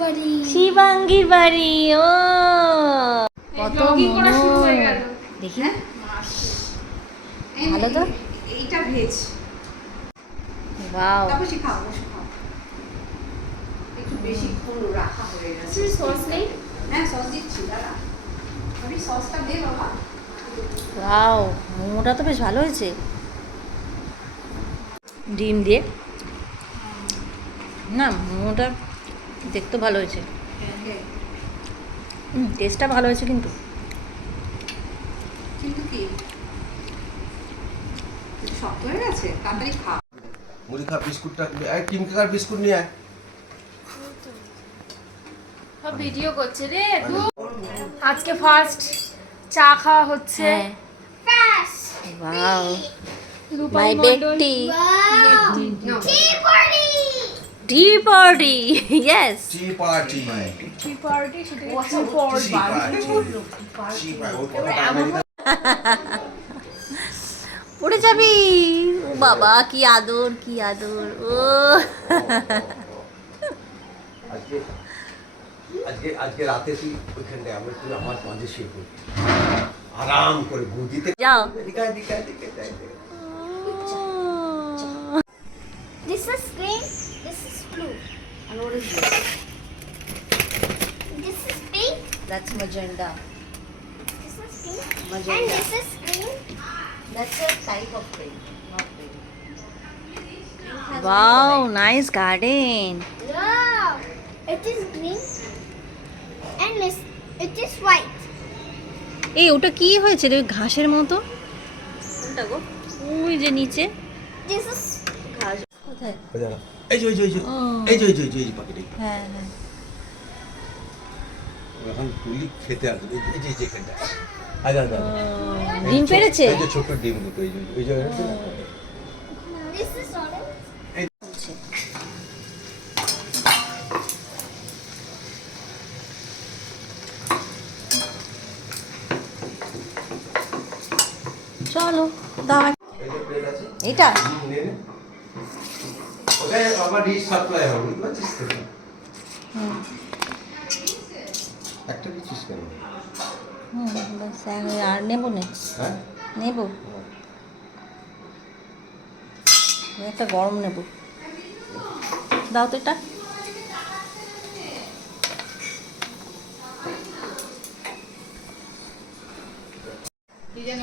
বাড়ি। শিবাঙ্গীর বাড়ি ও। কত মোমো। দেখি। ভালো তো? এইটা ভেজ। বাও তারপর সে খাও বসে খাও। একটু রাখা হয়ে গেছে। সস নেই? হ্যাঁ সস দিচ্ছি দাঁড়া। আমি সসটা দে বাবা। ওয়াও মোমোটা তো বেশ ভালো হয়েছে। ডিম দিয়ে? না মোমোটা দেখতে ভালো হয়েছে। হ্যাঁ, হুম টেস্টটা ভালো হয়েছে কিন্তু। কিন্তু কি? শক্ত হয়ে গেছে? তাড়াতাড়ি খা। মুড়ি খা বিস্কুটটা আয় কিম কাকার বিস্কুট নিয়ে আয়। ভিডিও করছে রে আজকে ফার্স্ট চা খাওয়া হচ্ছে। Wow my Betty now. Tea party yes tea party tea party সেটা ও আচ্ছা, টি ও party tea party tea party ওর কথাটা আমি পড়ে যাবি ও বাবা কি আদর কি আদর ও আজকে আজকে আজকে রাতে তুই ওইখানটায় আমরা তুই আমার মাঝে শুয়ে পড়বি আরাম করে গুদিতে যাও এদিকে আয়, এদিকে আয়, এদিকে আয়, এদিকে আয়। This is this is blue. And what is this? This is pink, That's magenta. this is pink, and this is green. That's a type of green, not green. Wow, nice garden. Wow, it is green, and this, it is white. এই ওটা কি হয়েছে রে ঘাসের মতো কোনটা গো ওই যে নিচে This is ঘাস কোথায় ওই দাঁড়া। এই যে ওই যে ওই যে। এই যে ওই যে ওই যে, ওই পাখিটা। হ্যাঁ হ্যাঁ। এখন তুলি খেতে আসবে। এই যে- এই যে এখানটা। আচ্ছা আচ্ছা ডিম পেড়েছে এই যে ছোট ডিম দুটো এই যে ওই যে this is orange. চলো দাও। এটা। ওটাই আবার রিচ সাপ্লাই হবে বুঝতে পারছিস তো একটা দিচ্ছিস কেন? হুম আর নেব না। হ্যাঁ? নেব। একটা গরম নেব। দাও তো এটা। ইয়ে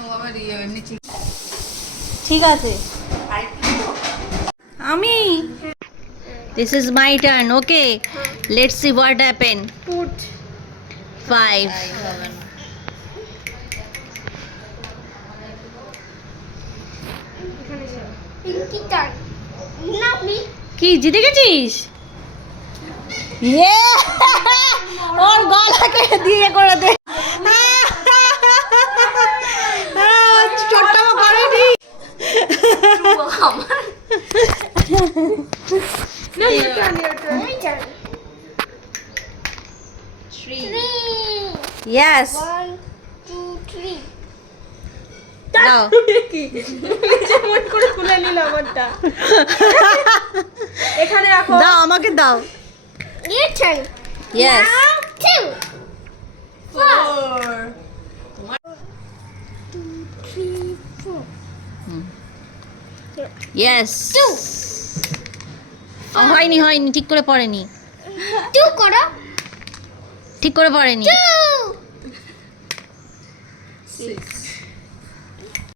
ঠিক আছে। আমি। This is my turn okay let's see what happen put five Pinky turn. Not me. কি জিতে গেছিস? ওর গলাকে দিয়ে করে দে। Turn, turn. My Three. Yes One, two, three. দাও করে খুলে নিল আমারটা এখানে রাখো দাও আমাকে দাও Your turn. Yes Now two. Four. Two, three, four. Yes Two. হয়নি হয়নি ঠিক করে পড়েনি করো. ঠিক করে পড়েনি Two. Six.